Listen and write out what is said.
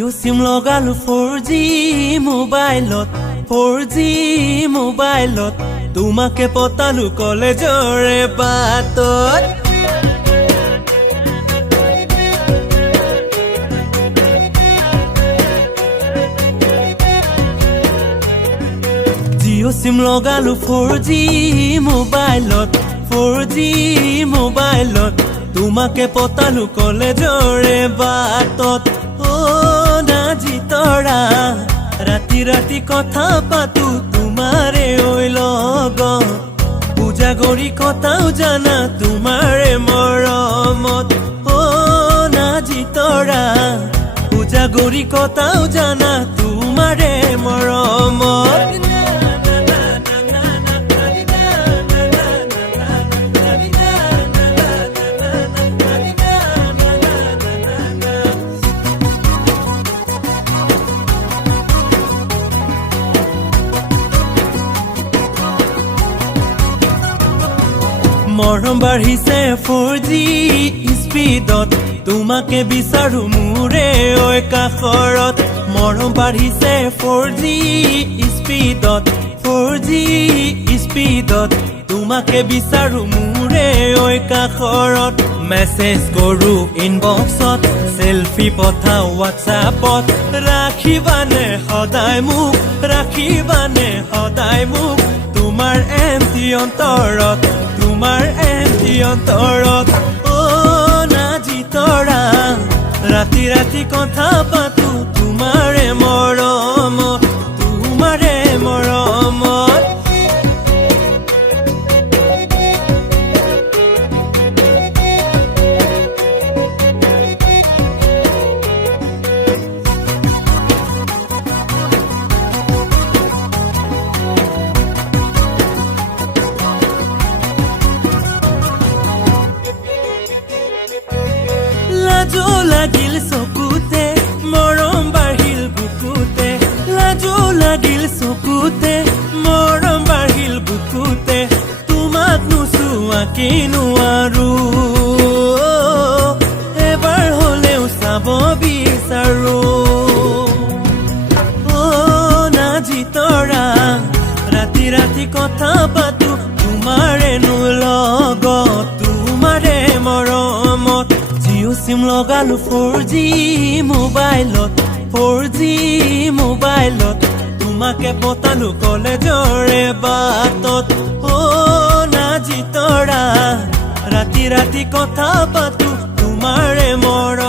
জিঅ' সিম লগালো 4G মোবাইলত 4G মোবাইলত তোমাকে পতালো কলেজৰে বাটত জিঅ' সিম লগালো 4G মোবাইলত 4G মোবাইলত তোমাকে পতালো কলেজৰে বাটত নাজি তৰা ৰাতি ৰাতি কথা পাতো তোমাৰে ঐ লগত পূজা কৰি কথাও জানা তোমাৰে মৰমত নাজি তৰা পূজা কৰি কথাও জানা তোমাৰে মৰমত মৰম বাঢ়িছে 4G স্পীডত তোমাকে বিচাৰো মোৰে ঐ কাষৰত মৰম বাঢ়িছে 4G স্পীডত 4G স্পীডত তোমাকে বিচাৰো মোৰে ঐ কাষৰত মেছেজ কৰো ইনবক্সত সেলফি পঠাও হোৱাটছআপত ৰাখিবানে সদায় মোক তোমাৰ এমটি অন্তৰত তোমাৰ এমটি অন্তৰত নাজি তৰা ৰাতি ৰাতি কথা পাতো তোমাৰে মৰমত লাজো লাগিল চকুতে মৰম বাঢ়িল বুকুতে লাজো লাগিল চকুতে মৰম বাঢ়িল বুকুতে তোমাক নোচোৱাকে নোৱাৰো এবাৰ হলেও চাব বিচাৰো নাজি তৰা ৰাতি ৰাতি কথা পাতো তোমাৰে লগত তোমাৰে মৰমত জিঅ' সিম লগালো 4G মোবাইলত 4G মোবাইলত তোমাকে পতালো কলেজৰে বাটত নাজি তৰা ৰাতি ৰাতি কথা পাতো তোমাৰে মৰমত